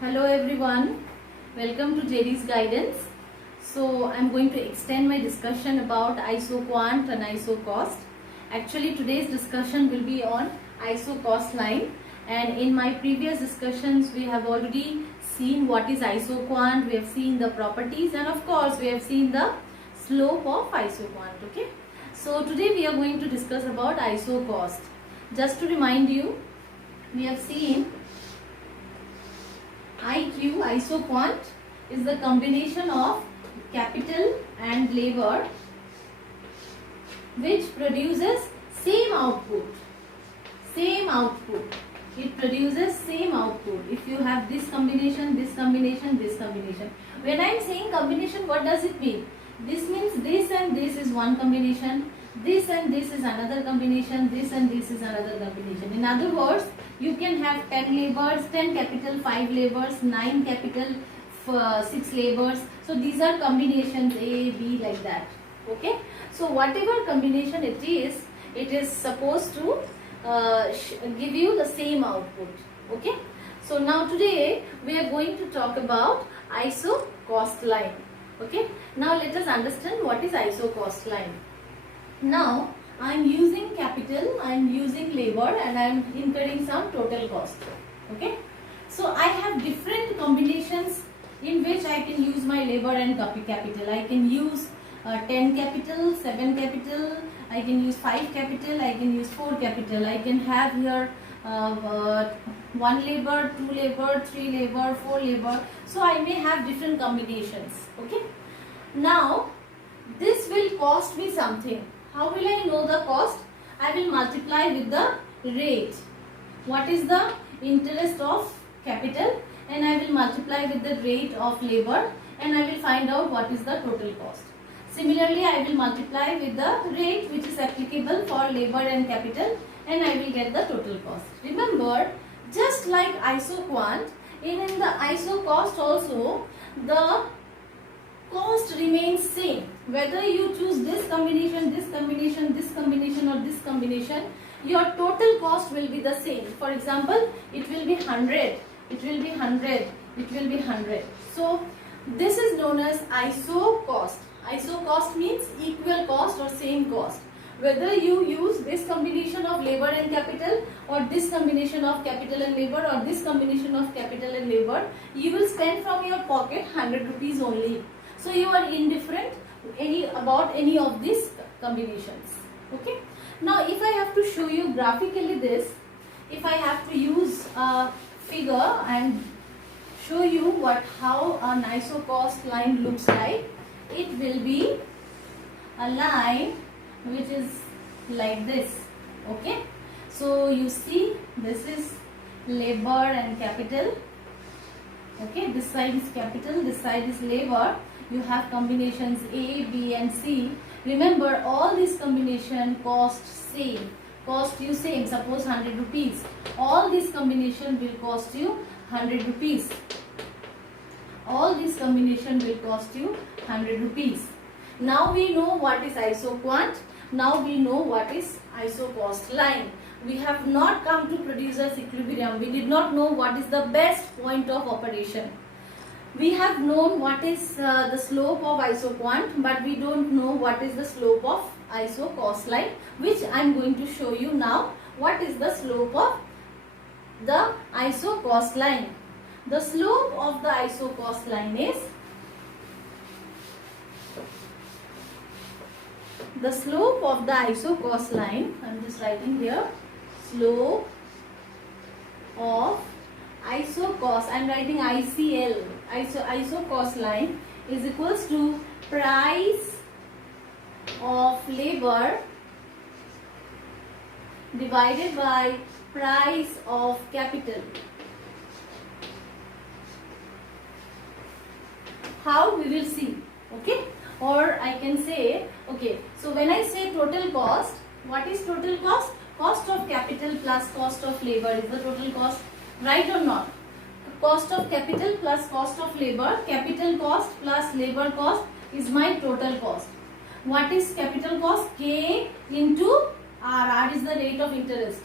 Hello everyone, welcome to JD's guidance. So I'm going to extend my discussion about isoquant and isocost. Actually today's discussion will be on isocost line, and in my previous discussions we have already seen what is isoquant, we have seen the properties, and of course we have seen the slope of isoquant. Okay, so today we are going to discuss about isocost. Just to remind you, we have seen IQ, isoquant, is the combination of capital and labor which produces same output. It produces same output. If you have this combination, this combination, this combination. When I am saying combination, what does it mean? This means this and this is one combination, this and this is another combination, this and this is another combination. In other words, you can have 10 labors, 10 capital, 5 labors, 9 capital, 6 labors. So these are combinations A, B, like that. Okay. So whatever combination it is supposed to give you the same output. Okay. So now today we are going to talk about isocost line. Okay. Now let us understand what is isocost line. Now I am using capital, I am using labor, and I am incurring some total cost. Okay. So I have different combinations in which I can use my labor and capital. I can use 10 capital, 7 capital, I can use 5 capital, I can use 4 capital. I can have here 1 labor, 2 labor, 3 labor, 4 labor. So I may have different combinations. Okay. Now this will cost me something. How will I know the cost? I will multiply with the rate. What is the interest of capital? And I will multiply with the rate of labor, and I will find out what is the total cost. Similarly, I will multiply with the rate which is applicable for labor and capital, and I will get the total cost. Remember, just like isoquant, in the isocost also, the cost remains same. Whether you choose this combination, this combination, this combination, or this combination, your total cost will be the same. For example, it will be 100, it will be 100, it will be 100. So this is known as isocost. Isocost means equal cost or same cost. Whether you use this combination of labor and capital, or this combination of capital and labor, or this combination of capital and labor, you will spend from your pocket 100 rupees only. So you are indifferent about any of these combinations. Okay. Now if I have to show you graphically this, if I have to use a figure and show you how an isocost line looks like, it will be a line which is like this. Okay. So you see, this is labor and capital. Okay, this side is capital, this side is labor. You have combinations A, B and C. Remember, all these combination cost same. Cost you same. Suppose 100 rupees. All these combination will cost you 100 rupees. All these combination will cost you 100 rupees. Now we know what is isoquant. Now we know what is isocost line. We have not come to producer's equilibrium. We did not know what is the best point of operation. We have known what is the slope of isoquant, but we don't know what is the slope of isocost line, which I am going to show you now. What is the slope of the isocost line? The slope of the isocost line is, the slope of the isocost line, I am just writing here, slope of isocost, I am writing ICL, isocost line is equals to price of labor divided by price of capital. How? We will see. Okay. Or I can say, okay, so when I say total cost, what is total cost? Cost of capital plus cost of labor is the total cost. Right or not? Cost of capital plus cost of labor, capital cost plus labor cost is my total cost. What is capital cost? K into R. R is the rate of interest.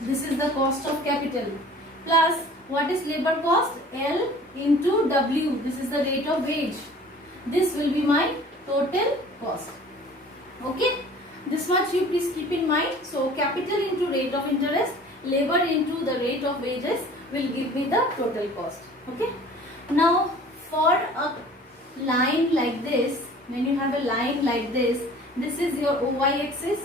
This is the cost of capital. Plus What is labor cost? L into W. This is the rate of wage. This will be my total cost. Okay. This much you please keep in mind. So capital into rate of interest, labor into the rate of wages will give me the total cost. Okay. Now for a line like this, when you have a line like this is your OY axis,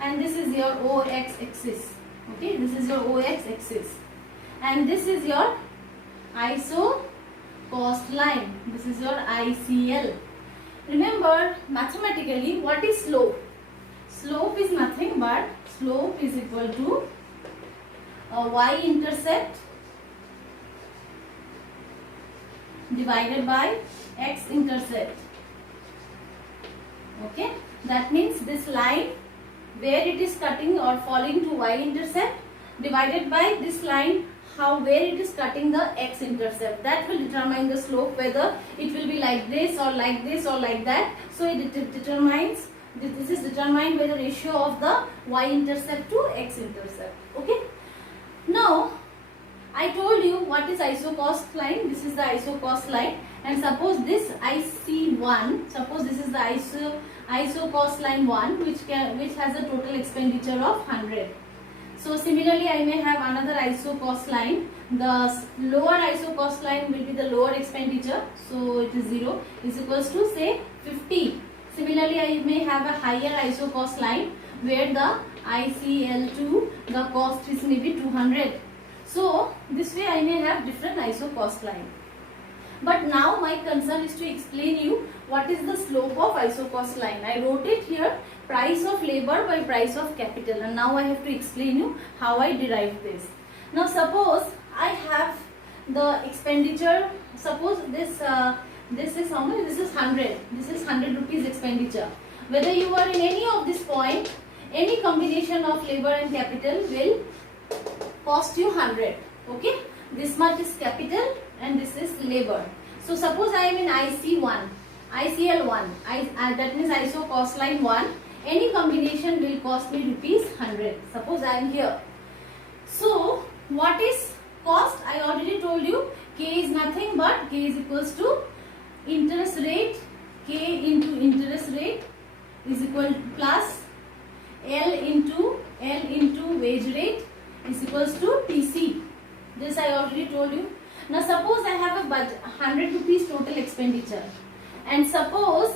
and this is your OX axis. Okay, this is your OX axis, and this is your Isocost line. This is your ICL. Remember, mathematically, what is slope? Slope is nothing but slope is equal to y-intercept divided by x-intercept. Okay, that means this line where it is cutting or falling to y-intercept divided by this line where it is cutting the x-intercept. That will determine the slope, whether it will be like this or like this or like that. So it determines, this is determined by the ratio of the y-intercept to x-intercept. Okay. Now I told you what is Isocost line. This is the Isocost line, and suppose this IC1, suppose this is the Isocost line 1, which has a total expenditure of 100. So similarly, I may have another Isocost line. The lower Isocost line will be the lower expenditure, so it is 0, is equals to say 50. Similarly, I may have a higher Isocost line where the ICL2, the cost is maybe 200. So this way I may have different Isocost line. But now my concern is to explain you what is the slope of Isocost line. I wrote it here, price of labor by price of capital, and now I have to explain you how I derive this. Now suppose I have the expenditure, suppose this is how much? This is 100. This is 100 rupees expenditure. Whether you are in any of this point, any combination of labor and capital will cost you 100. Okay, this much is capital and this is labor. So suppose I am in IC1, ICL1, that means Isocost line 1. Any combination will cost me rupees 100. Suppose I am here. So what is cost? I already told you, K is nothing but K is equals to interest rate. K into interest rate is equal to plus L into wage rate is equals to TC. This I already told you. Now suppose I have a budget 100 rupees total expenditure, and suppose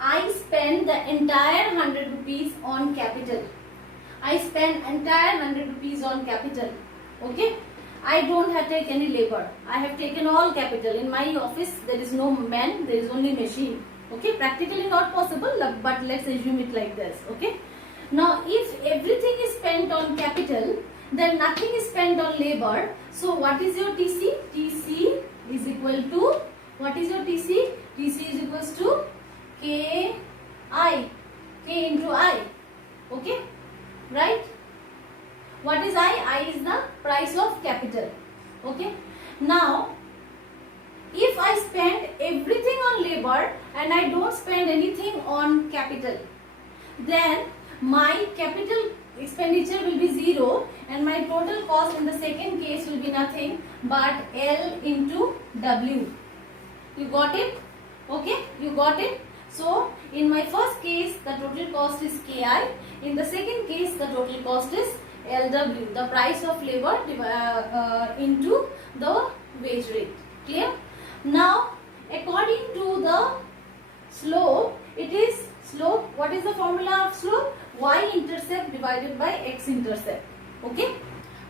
I spend the entire 100 rupees on capital. I spend entire 100 rupees on capital. Okay, I don't have take any labor. I have taken all capital. In my office there is no man, there is only machine. Okay, practically not possible, but let's assume it like this. Okay, now if everything is spent on capital, then nothing is spent on labor. So what is your TC? TC is equal to, what is your TC? TC is equals to K into I. Okay, right? What is I? I is the price of capital. Okay, now if I spend everything on labor and I don't spend anything on capital, then my capital expenditure will be 0 and my total cost in the second case will be nothing but L into W. You got it? Okay, you got it? So in my first case the total cost is Ki. In the second case the total cost is LW, the price of labor into the wage rate. Clear? Now according to the slope, it is slope. What is the formula of slope? Y-intercept divided by x-intercept. Okay,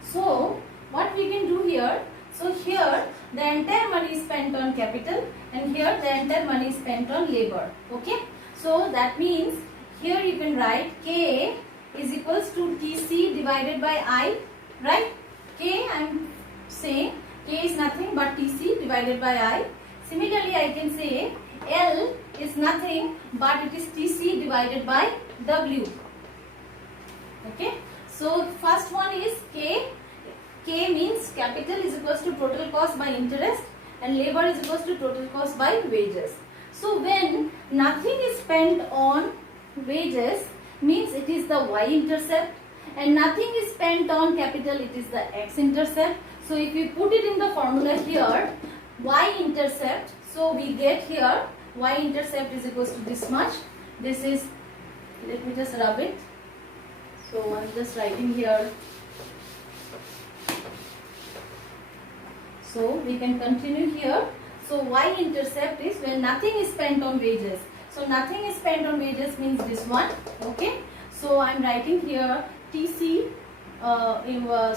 so what we can do here, so here the entire money is spent on capital and here the entire money is spent on labor. Okay, so that means here you can write K is equals to TC divided by I, right? K, I am saying K is nothing but TC divided by I. Similarly I can say L is nothing but it is TC divided by W. Okay, so first one is K. K means capital is equals to total cost by interest and labor is equals to total cost by wages. So when nothing is spent on wages, means it is the y-intercept, and nothing is spent on capital, it is the x-intercept. So if we put it in the formula here, y-intercept, so we get here y-intercept is equals to this much. This is, let me just rub it. So I'm just writing here. So we can continue here. So y-intercept is when nothing is spent on wages. So nothing is spent on wages means this one. Okay. So I'm writing here TC,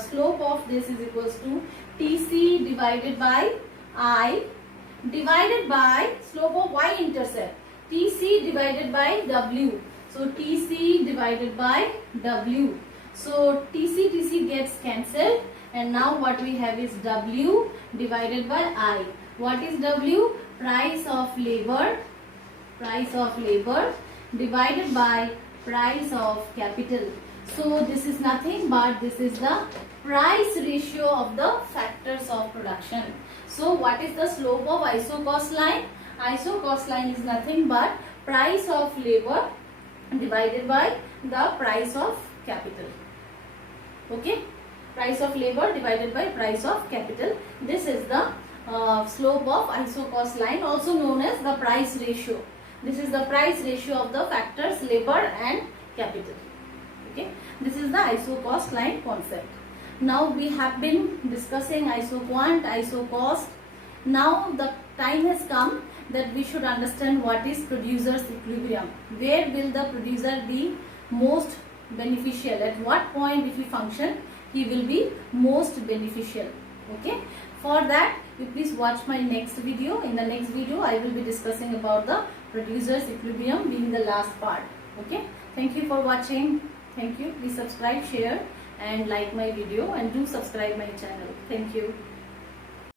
slope of this is equals to TC divided by I divided by slope of y-intercept, TC divided by W. So TC divided by W. So TC gets cancelled, and now what we have is W divided by I. What is W? Price of labor. Price of labor divided by price of capital. So this is nothing but this is the price ratio of the factors of production. So what is the slope of isocost line? Isocost line is nothing but price of labor divided by the price of capital. Okay, price of labor divided by price of capital. This is the slope of isocost line, also known as the price ratio. This is the price ratio of the factors labor and capital. Okay, this is the isocost line concept. Now we have been discussing isoquant, isocost. Now the time has come that we should understand what is producer's equilibrium. Where will the producer be most beneficial? At what point if he function, he will be most beneficial. Okay. For that, you please watch my next video. In the next video, I will be discussing about the producer's equilibrium being the last part. Okay. Thank you for watching. Thank you. Please subscribe, share and like my video, and do subscribe my channel. Thank you.